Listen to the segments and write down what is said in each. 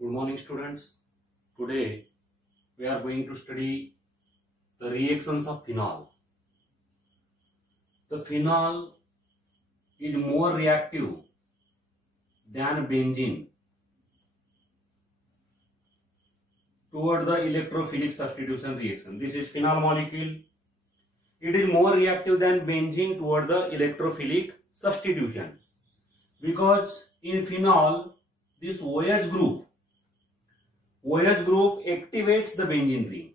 Good morning, students. Today we are going to study the reactions of phenol. The phenol is more reactive than benzene toward the electrophilic substitution reaction. This is phenol molecule. It is more reactive than benzene toward the electrophilic substitution because in phenol this OH group activates the benzene ring.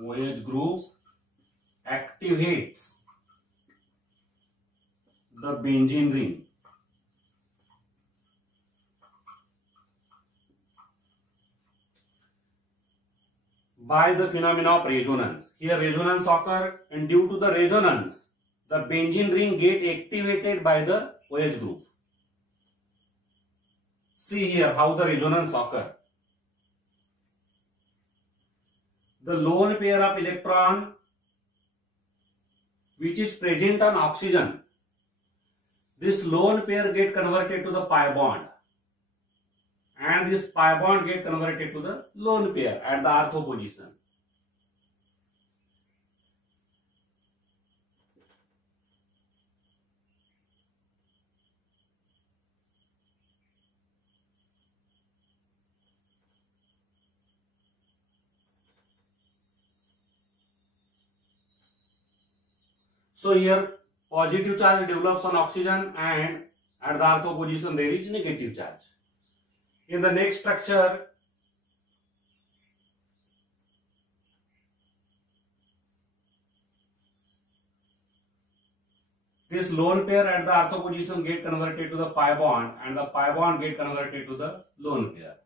OH group activates the benzene ring. By the phenomena of resonance. Here resonance occurs, and due to the resonance, the benzene ring get activated by the OH group. See here how the resonance occurs. The lone pair of electron which is present on oxygen, this lone pair get converted to the pi bond, and this pi bond get converted to the lone pair at the ortho position. So here positive charge develops on oxygen and at the ortho position there is negative charge. In the next structure, this lone pair at the ortho position get converted to the pi bond and the pi bond get converted to the lone pair.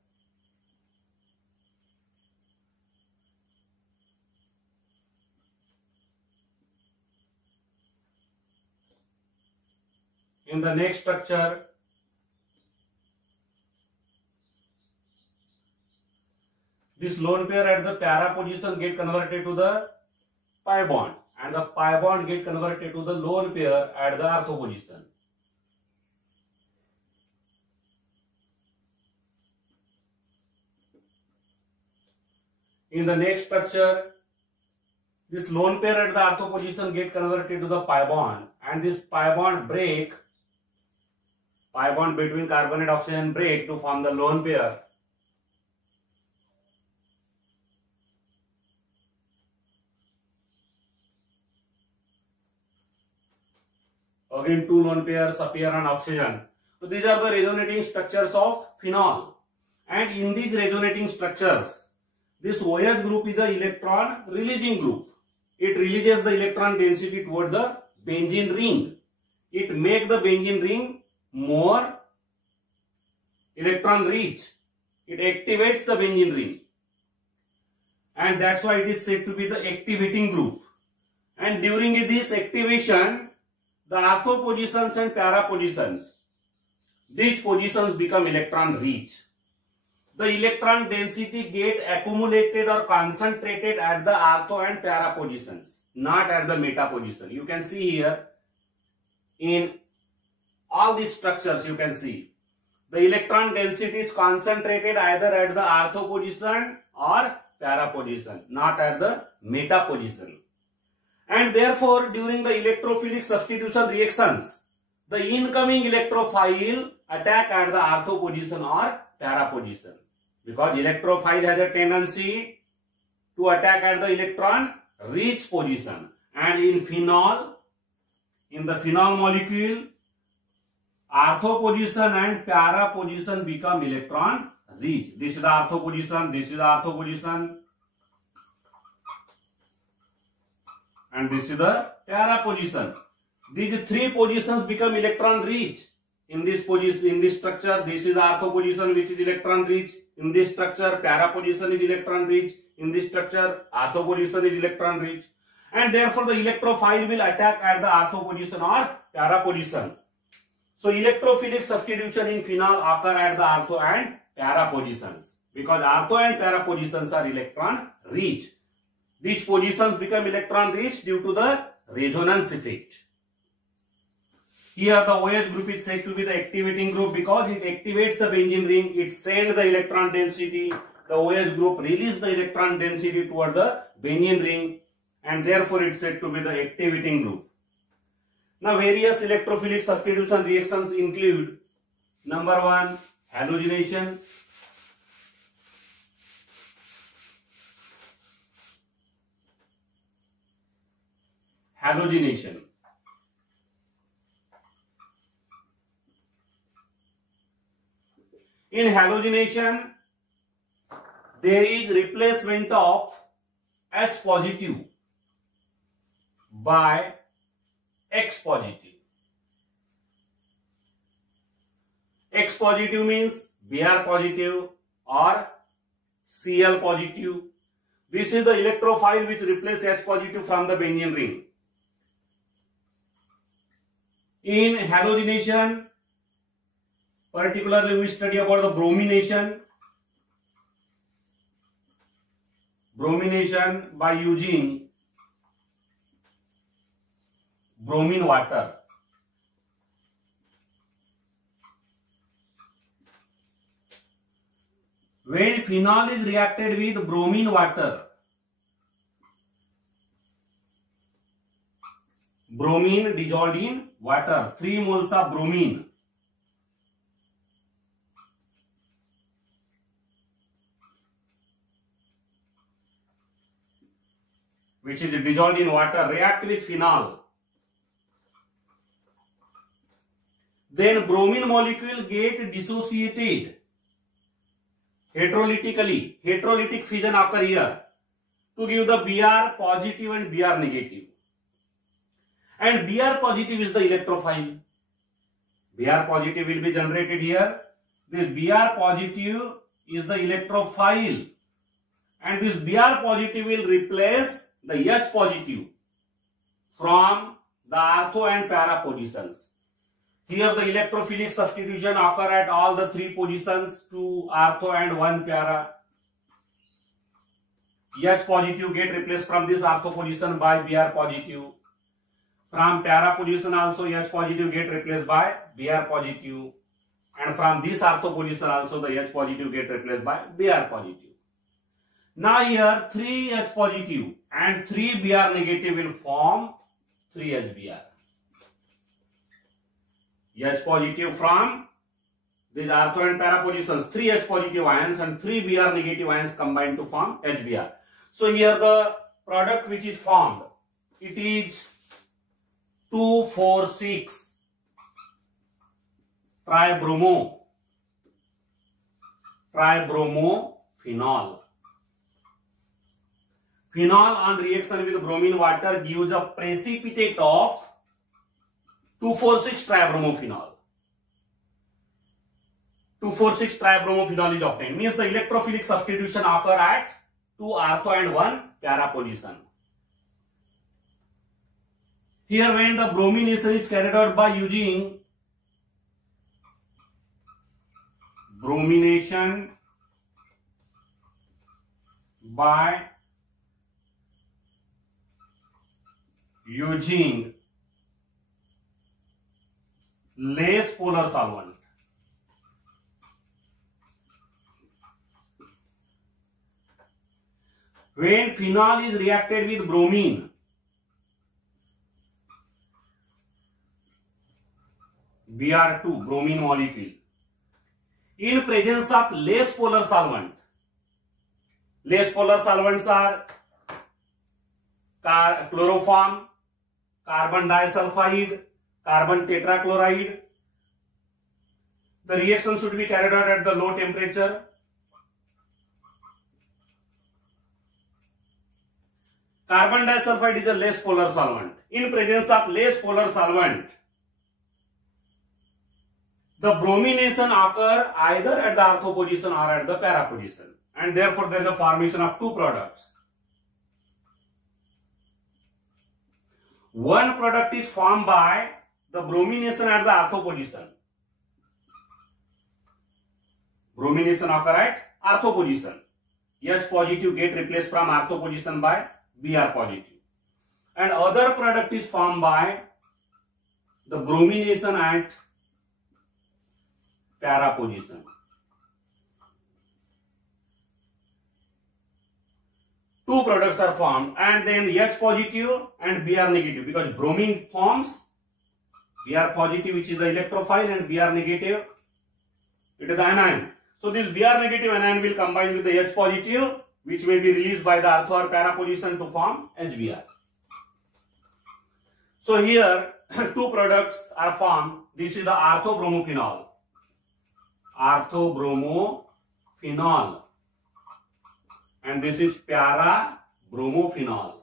In the next structure, this lone pair at the para position get converted to the pi bond and the pi bond get converted to the lone pair at the ortho position. In the next structure, this lone pair at the ortho position get converted to the pi bond and this pi bond between carbon and oxygen break to form the lone pair. Again two lone pairs appear on oxygen. So these are the resonating structures of phenol, and in these resonating structures this OH group is the electron releasing group. It releases the electron density toward the benzene ring. It makes the benzene ring more electron rich. It activates the benzene ring, and that's why it is said to be the activating group. And during this activation, the ortho positions and para positions, these positions become electron rich. The electron density get accumulated or concentrated at the ortho and para positions, not at the meta position. You can see here in all these structures, you can see the electron density is concentrated either at the ortho position or para position, not at the meta position. And therefore, during the electrophilic substitution reactions, the incoming electrophile attack at the ortho position or para position, because electrophile has a tendency to attack at the electron rich position. And in phenol, in the phenol molecule, ortho position and para position become electron rich. This is the ortho position, this is the ortho position, and this is the para position. These three positions become electron rich. In this position, in this structure, this is the ortho position which is electron rich. In this structure, para position is electron rich. In this structure, ortho position is electron rich. And therefore, the electrophile will attack at the ortho position or para position. So, electrophilic substitution in phenol occur at the ortho and para positions because ortho and para positions are electron rich. These positions become electron rich due to the resonance effect. Here the OH group is said to be the activating group because it activates the benzene ring, it sends the electron density, the OH group releases the electron density toward the benzene ring, and therefore it is said to be the activating group. Now various electrophilic substitution reactions include number 1, halogenation. Halogenation. In halogenation, there is replacement of H positive by X positive. X positive means Br positive or Cl positive. This is the electrophile which replaces H positive from the benzene ring. In halogenation, particularly we study about the bromination. Bromination by using bromine water. When phenol is reacted with bromine water, bromine dissolved in water, 3 moles of bromine, which is dissolved in water, react with phenol. Then bromine molecule get dissociated heterolytically. Heterolytic fission occur here to give the Br positive and Br negative. And Br positive is the electrophile. Br positive will be generated here. This Br positive is the electrophile. And this Br positive will replace the H positive from the ortho and para positions. Here the electrophilic substitution occur at all the 3 positions, 2 ortho and 1 para. H positive get replaced from this ortho position by Br positive. From para position also H positive get replaced by Br positive. And from this ortho position also the H positive get replaced by Br positive. Now here 3 H positive and 3 Br negative will form 3 HBr. H positive from these ortho and para positions, 3 H positive ions and 3 Br negative ions combine to form HBr. So here the product which is formed, it is 2,4,6 tribromophenol. Phenol on reaction with bromine water gives a precipitate of 2,4,6 tribromophenol. 2,4,6 tribromophenol is obtained. Means the electrophilic substitution occur at 2 ortho and 1 para position. Here when the bromination is carried out by using bromination by using less polar solvent. When phenol is reacted with bromine, Br2, bromine molecule, in presence of less polar solvent. Less polar solvents are chloroform, carbon disulfide, carbon tetrachloride. The reaction should be carried out at the low temperature. Carbon disulfide is a less polar solvent. In presence of less polar solvent, the bromination occur either at the ortho position or at the para position, and therefore there is a formation of 2 products. One product is formed by the bromination at the ortho position. Bromination occur at ortho position. H positive get replaced from ortho position by Br positive. And other product is formed by the bromination at para position. Two products are formed and then H positive and Br negative, because bromine forms Br positive, which is the electrophile, and Br negative, it is the anion. So this Br negative anion will combine with the H positive, which may be released by the ortho or para position to form HBr. So here two products are formed. This is the orthobromophene. Orthobromophene. And this is para-bromophene.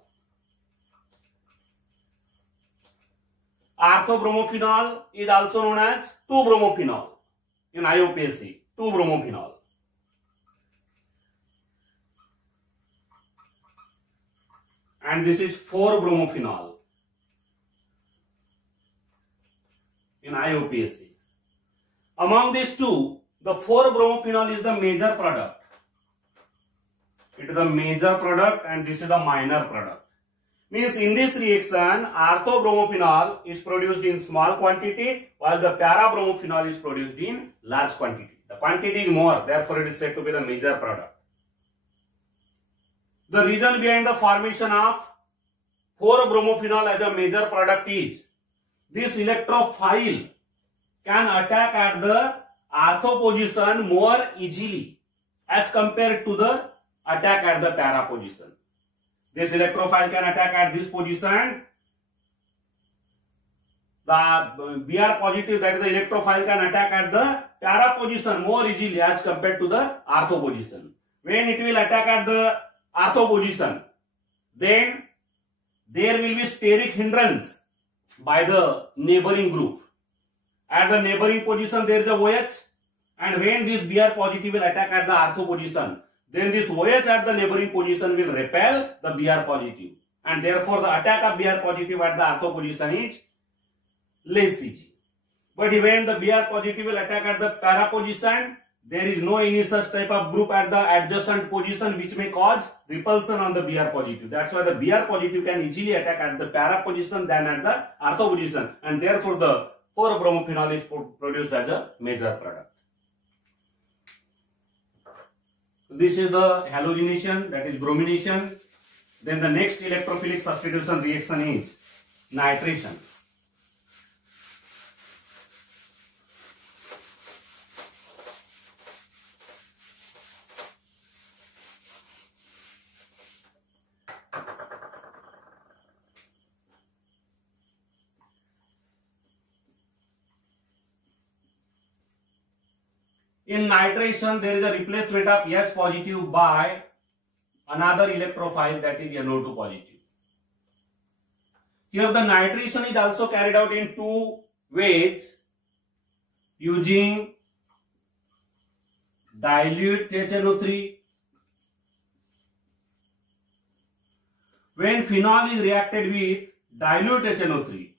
Orthobromophene is also known as 2-bromophene in IUPAC. 2-bromophene. And this is 4-bromophene in IUPAC. Among these two, the 4-bromophene is the major product. It is the major product and this is the minor product. Means in this reaction, orthobromophene is produced in small quantity while the para-bromophene is produced in large quantity. The quantity is more, therefore it is said to be the major product. The reason behind the formation of 4-bromophene as a major product is this electrophile can attack at the ortho position more easily as compared to the attack at the para position. This electrophile can attack at this position. The Br positive, that is the electrophile, can attack at the para position more easily as compared to the ortho position. When it will attack at the ortho position, then there will be steric hindrance by the neighboring group. At the neighboring position there is a OH, and when this Br positive will attack at the ortho position, then this OH at the neighboring position will repel the Br positive, and therefore the attack of Br positive at the ortho position is less easy. But when the Br positive will attack at the para position, there is no any such type of group at the adjacent position which may cause repulsion on the Br positive. That's why the Br positive can easily attack at the para position than at the ortho position, and therefore the 4-bromophene is produced as a major product. This is the halogenation, that is bromination. Then the next electrophilic substitution reaction is nitration. In nitration, there is a replacement of H positive by another electrophile, that is NO2 positive. Here the nitration is also carried out in two ways, using dilute HNO3. When phenol is reacted with dilute HNO3,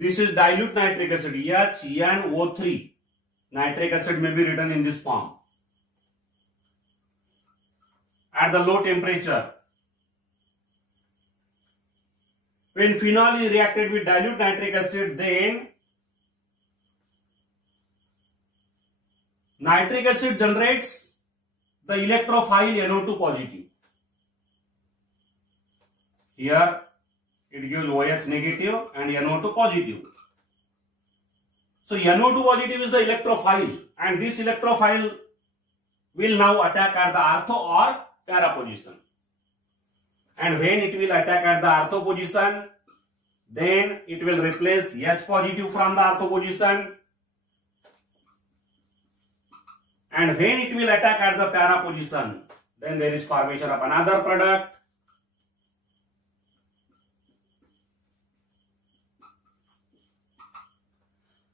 this is dilute nitric acid, HNO3. Nitric acid may be written in this form. At the low temperature, when phenol is reacted with dilute nitric acid, then nitric acid generates the electrophile NO2 positive. Here it gives OH negative and NO2 positive. So NO2 positive is the electrophile, and this electrophile will now attack at the ortho or para position. And when it will attack at the ortho position, then it will replace H positive from the ortho position. And when it will attack at the para position, then there is formation of another product.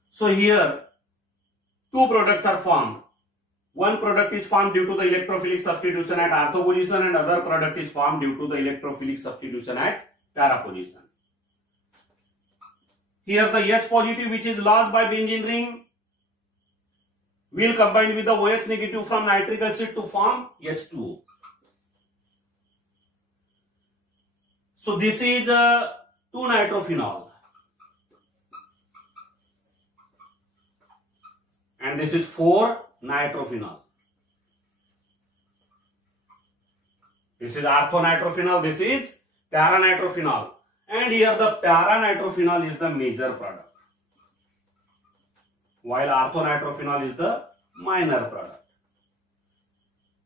So here two products are formed. One product is formed due to the electrophilic substitution at ortho position, and other product is formed due to the electrophilic substitution at para position. Here the H positive, which is lost by benzene ring, will combine with the OH negative from nitric acid to form H2O. So this is 2-nitrophenol and this is 4-nitrophenol. This is orthonitrophenol, this is paranitrophenol, and here the paranitrophenol is the major product, while orthonitrophenol is the minor product.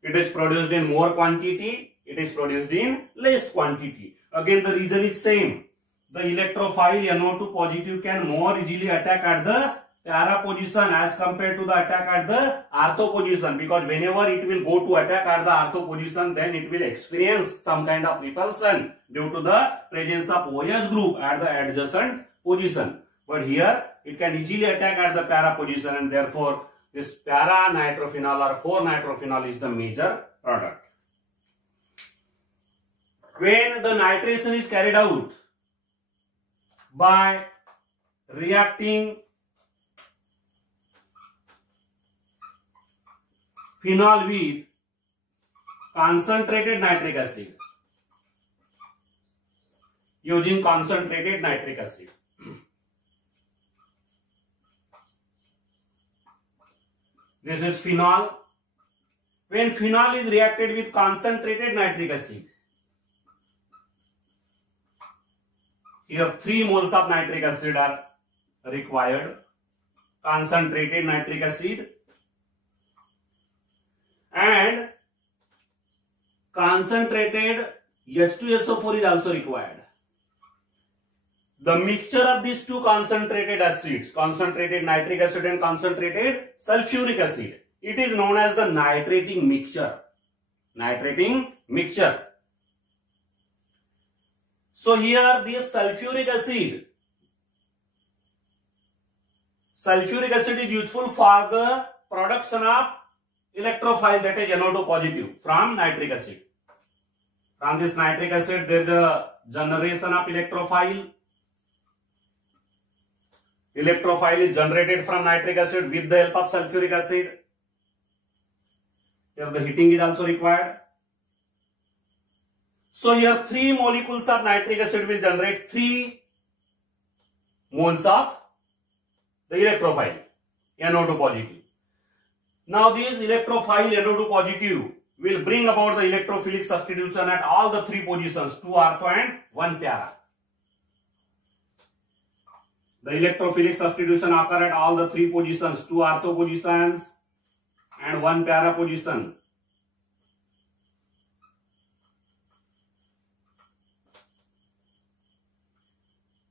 It is produced in more quantity, it is produced in less quantity. Again the reason is same. The electrophile NO2 positive can more easily attack at the para position as compared to the attack at the ortho position, because whenever it will go to attack at the ortho position, then it will experience some kind of repulsion due to the presence of OH group at the adjacent position. But here it can easily attack at the para position, and therefore this para-nitrophenol or 4-nitrophenol is the major product. When the nitration is carried out by reacting phenol with concentrated nitric acid, using concentrated nitric acid, this is phenol. When phenol is reacted with concentrated nitric acid, here 3 moles of nitric acid are required, concentrated nitric acid, and concentrated H2SO4 is also required. The mixture of these two concentrated acids, concentrated nitric acid and concentrated sulfuric acid, it is known as the nitrating mixture. Nitrating mixture. So here this sulfuric acid is useful for the production of electrophile, that is NO2 positive from nitric acid. From this nitric acid there is the generation of electrophile. Electrophile is generated from nitric acid with the help of sulfuric acid. Here the heating is also required. So here 3 molecules of nitric acid will generate 3 moles of the electrophile NO2 positive. Now this electrophile NO2 positive will bring about the electrophilic substitution at all the 3 positions, 2 ortho and 1 para. The electrophilic substitution occur at all the 3 positions, 2 ortho positions and 1 para position.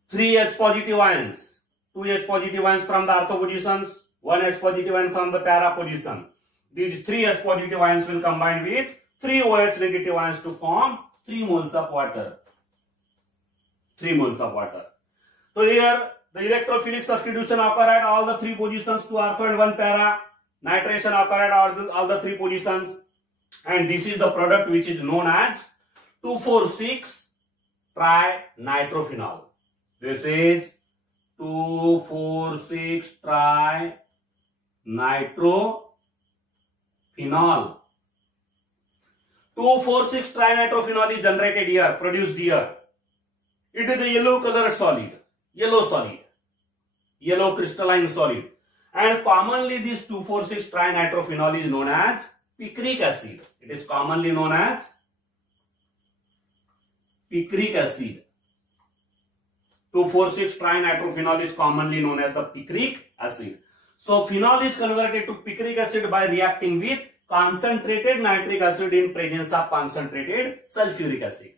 Three H positive ions, 2 H positive ions from the ortho positions, 1 H positive ion from the para position. These 3 H positive ions will combine with 3 OH negative ions to form 3 moles of water. 3 moles of water. So here the electrophilic substitution occur at all the 3 positions, 2 ortho and 1 para. Nitration occur at all the 3 positions, and this is the product which is known as 2,4,6-trinitrophenol. This is 2,4,6-trinitrophenol. 2,4,6-trinitrophenol is generated here, produced here. It is a yellow colored solid, yellow crystalline solid. And commonly this 2,4,6-trinitrophenol is known as picric acid. It is commonly known as picric acid. 2,4,6-trinitrophenol is commonly known as the picric acid. So phenol is converted to picric acid by reacting with concentrated nitric acid in presence of concentrated sulfuric acid.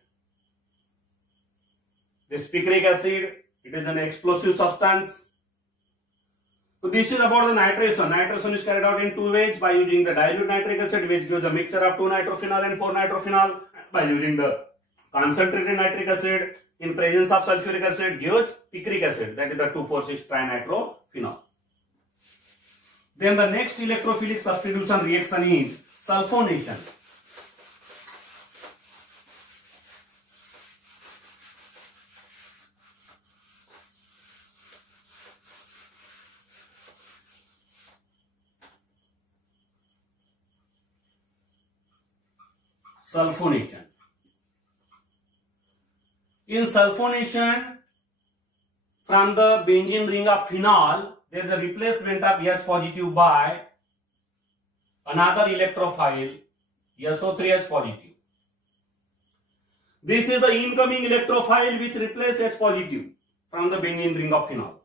This picric acid, it is an explosive substance. So this is about the nitration. Nitration is carried out in 2 ways: by using the dilute nitric acid, which gives a mixture of 2-nitrophenol and 4-nitrophenol, and by using the concentrated nitric acid in presence of sulfuric acid gives picric acid, that is the 2,4,6-trinitrophenol. Then the next electrophilic substitution reaction is sulfonation. sulfonation. In sulfonation, from the benzene ring of phenol, there is a replacement of H positive by another electrophile SO3H positive. This is the incoming electrophile which replaces H positive from the benzene ring of phenol.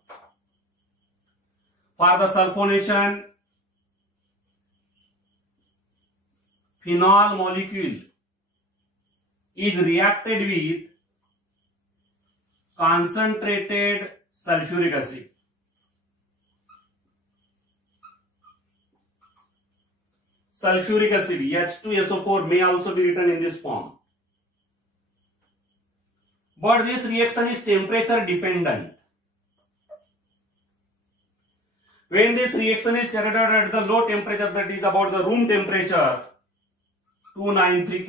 For the sulfonation, phenol molecule is reacted with concentrated sulfuric acid. Sulfuric acid H2SO4 may also be written in this form. But this reaction is temperature dependent. When this reaction is carried out at the low temperature, that is about the room temperature 293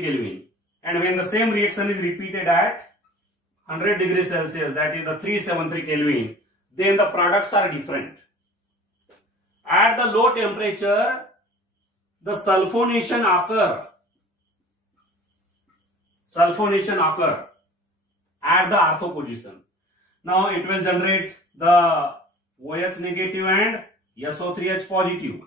Kelvin, and when the same reaction is repeated at 100 degrees Celsius, that is the 373 Kelvin, then the products are different. At the low temperature, the sulfonation occur at the ortho position. Now it will generate the OH negative and SO3H positive.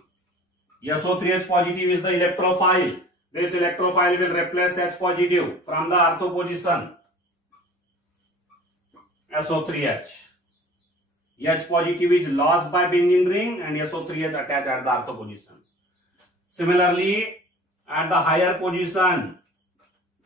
SO3H positive is the electrophile. This electrophile will replace H positive from the ortho position. SO3H. H positive is lost by benzene ring and SO3H attached at the ortho position. Similarly, at the higher position,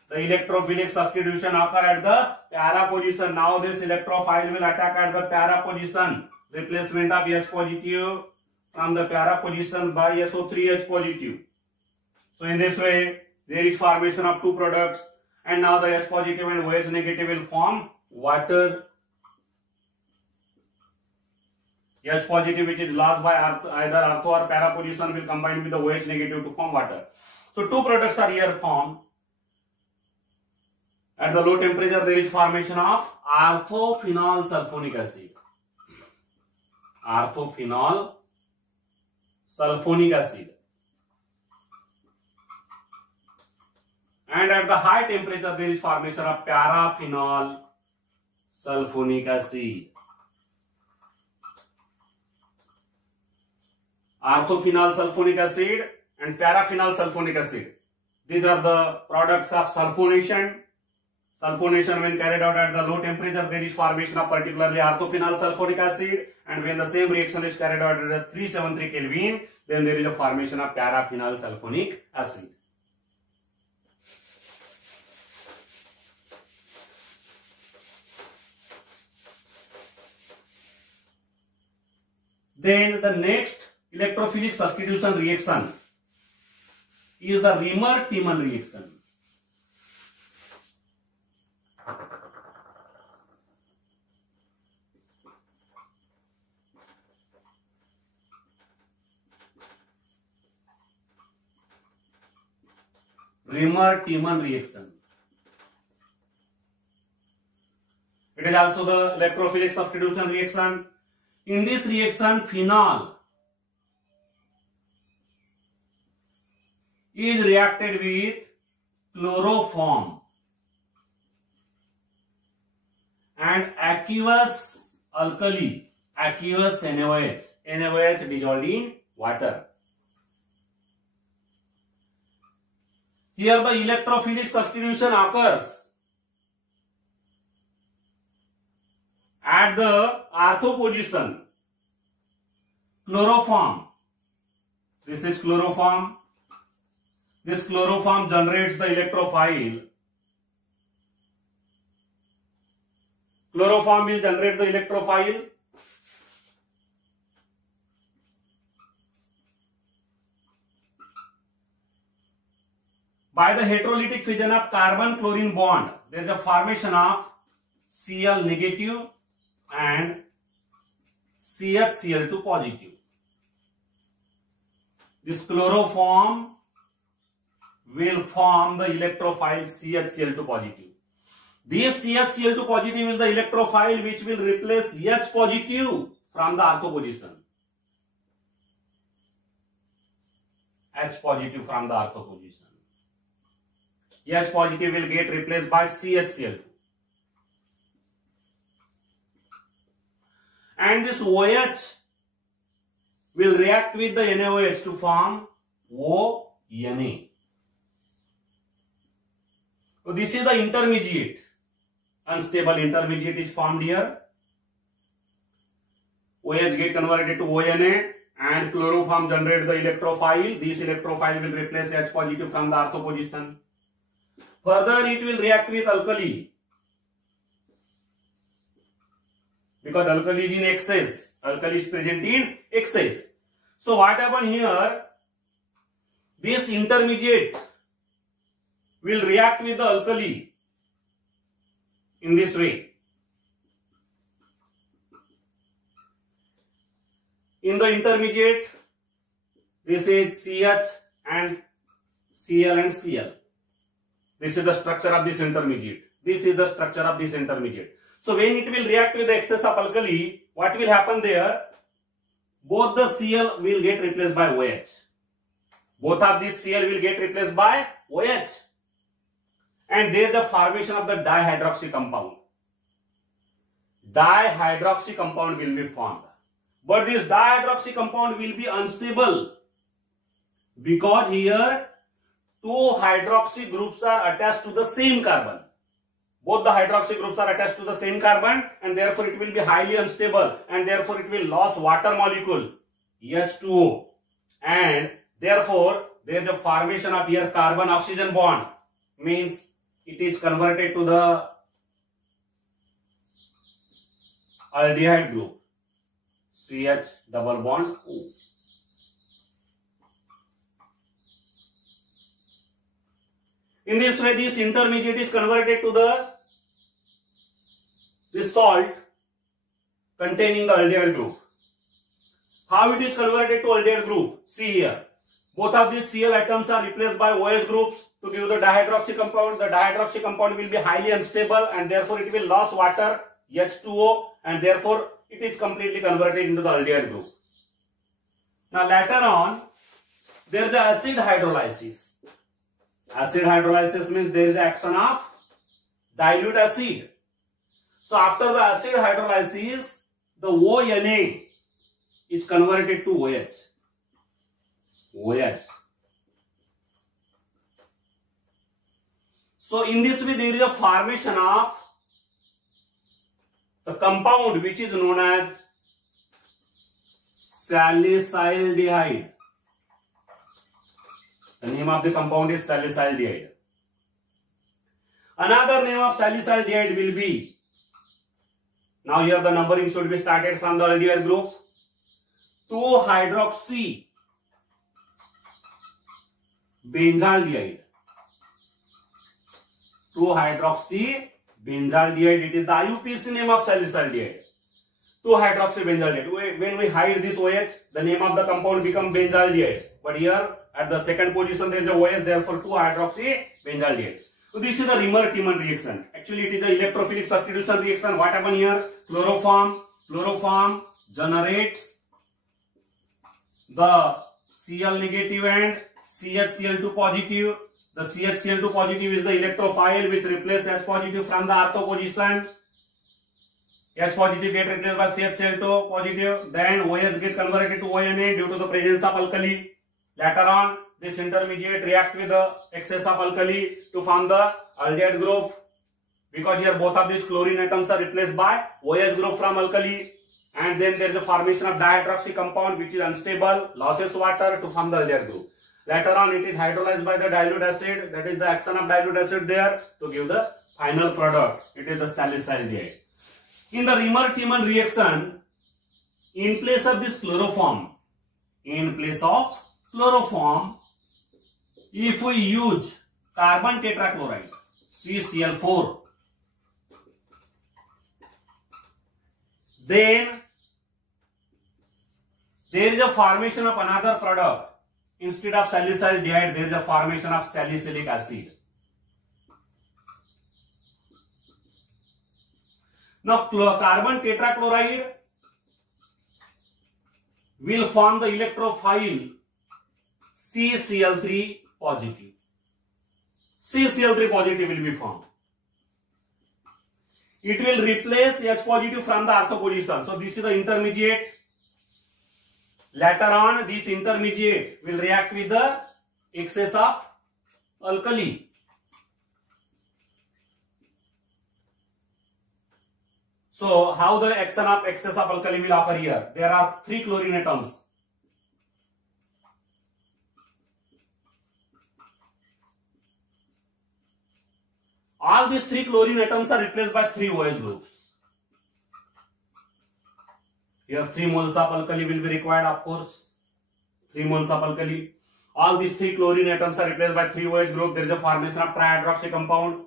the electrophilic substitution occur at the para position. Now this electrophile will attack at the para position. Replacement of H positive from the para position by SO3H positive. So in this way, there is formation of two products, and now the H positive and OH negative will form water. H positive, which is lost by either ortho or para position, will combine with the OH negative to form water. So two products are here formed. At the low temperature, there is formation of orthophenol sulfonic acid. Orthophenol sulfonic acid. And at the high temperature, there is formation of paraphenol sulfonic acid. Orthophenol sulfonic acid and paraphenol sulfonic acid. These are the products of sulfonation. Sulfonation, when carried out at the low temperature, there is formation of particularly orthophenol sulfonic acid, and when the same reaction is carried out at 373 Kelvin, then there is a formation of paraphenol sulfonic acid. Then the next electrophilic substitution reaction is the Riemer-Tiemann reaction. Riemer-Tiemann reaction. It is also the electrophilic substitution reaction. In this reaction, phenol is reacted with chloroform and aqueous alkali, aqueous NaOH, NaOH dissolved in water. Here the electrophilic substitution occurs at the ortho position. Chloroform. This is chloroform. This chloroform generates the electrophile. Chloroform will generate the electrophile. By the heterolytic fission of carbon-chlorine bond, there is a formation of Cl negative and CHCl2 positive. This chloroform will form the electrophile CHCl2 positive. This CHCl2 positive is the electrophile which will replace H positive from the ortho position. H positive from the ortho position. H positive will get replaced by CHCl2. And this OH will react with the NaOH to form ONA. So this is the intermediate. Unstable intermediate is formed here. OH get converted to ONA and chloroform generate the electrophile. This electrophile will replace H positive from the ortho position. Further, it will react with alkali because alkali is in excess. Alkali is present in excess. So what happens here? This intermediate will react with the alkali in this way. In the intermediate, this is CH and Cl and Cl. This is the structure of this intermediate. This is the structure of this intermediate. So when it will react with the excess of alkali, what will happen there? Both the Cl will get replaced by OH. Both of these Cl will get replaced by OH. And there is the formation of the dihydroxy compound. Dihydroxy compound will be formed. But this dihydroxy compound will be unstable because here two hydroxy groups are attached to the same carbon. Both the hydroxy groups are attached to the same carbon and therefore it will be highly unstable and therefore it will lose water molecule H2O and therefore there is a formation of here carbon oxygen bond, means it is converted to the aldehyde group CH double bond O. In this way, this intermediate is converted to this salt containing the aldehyde group. How it is converted to aldehyde group? See here. Both of these Cl atoms are replaced by OH groups to give the dihydroxy compound. The dihydroxy compound will be highly unstable and therefore it will lose water H2O and therefore it is completely converted into the aldehyde group. Now later on, there is the acid hydrolysis. Acid hydrolysis means there is the action of dilute acid. So after the acid hydrolysis, the ONA is converted to OH. OH. So in this way, there is a formation of the compound which is known as salicyldehyde. The name of the compound is salicyldehyde. Another name of salicyldehyde will be, now here the numbering should be started from the aldehyde group, 2-hydroxy benzaldehyde. 2-hydroxy benzaldehyde, it is the IUPAC name of salicyldehyde. 2-hydroxy benzaldehyde. When we hide this OH, the name of the compound becomes benzaldehyde. But here at the second position there is a OH, therefore 2-hydroxy benzaldehyde. So this is the Rimmer-Tiemann reaction. Actually it is the electrophilic substitution reaction. What happens here? Chloroform generates the Cl negative and CHCl2 positive. The CHCl2 positive is the electrophile which replaces H positive from the ortho position. H positive get replaced by CHCl2 positive. Then OH get converted to ONA due to the presence of alkali. Later on, this intermediate react with the excess of alkali to form the aldehyde group. Because here both of these chlorine atoms are replaced by OH group from alkali. And then there is a formation of dihydroxy compound which is unstable, loses water to form the aldehyde group. Later on, it is hydrolyzed by the dilute acid. That is the action of dilute acid there to give the final product. It is the salicyldehyde. In the Rimmer-Tiemann reaction, in place of this chloroform, if we use carbon tetrachloride, CCl4, then there is a formation of another product. Instead of salicyldehyde, there is a formation of salicylic acid. Now, carbon tetrachloride will form the electrophile CCl3 positive. CCl3 positive will be formed. It will replace H positive from the ortho position. So this is the intermediate. Later on, this intermediate will react with the excess of alkali. So how the action of excess of alkali will occur here? There are 3 chlorine atoms. All these 3 chlorine atoms are replaced by 3 OH groups. Here 3 moles of alkali will be required, of course. 3 moles of alkali. All these 3 chlorine atoms are replaced by 3 OH group. There is a formation of trihydroxy compound.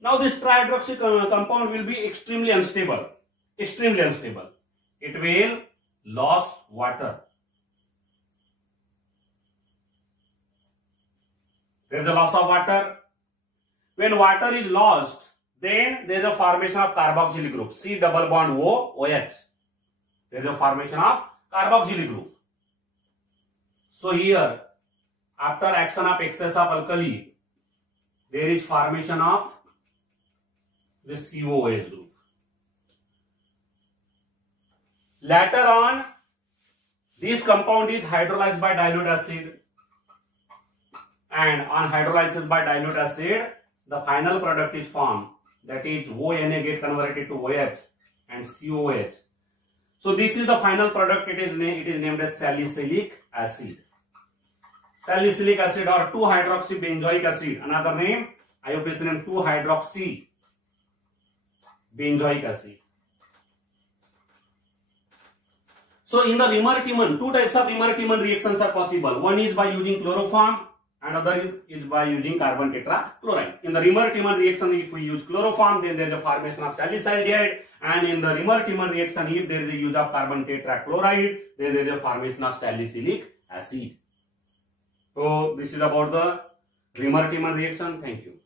Now this trihydroxy compound will be extremely unstable. Extremely unstable. It will lose water. There is a loss of water. When water is lost, then there is a formation of carboxylic group. C double bond O, OH. There is a formation of carboxylic group. So here, after action of excess of alkali, there is formation of this COOH group. Later on, this compound is hydrolyzed by dilute acid, and on hydrolysis by dilute acid, the final product is formed, that is ONA get converted to OH and COOH. So this is the final product. It is named as salicylic acid. Salicylic acid or 2-hydroxybenzoic acid. Another name, IUPAC name 2-hydroxybenzoic acid. So in the Rimmer-Timon, 2 types of Rimmer-Timon reactions are possible. One is by using chloroform, another is by using carbon tetrachloride. In the Rimmer-Timon reaction, if we use chloroform, then there is a formation of salicylate, and in the Rimmer-Timon reaction, if there is a use of carbon tetrachloride, then there is a formation of salicylic acid. So this is about the Rimmer-Timon reaction. Thank you.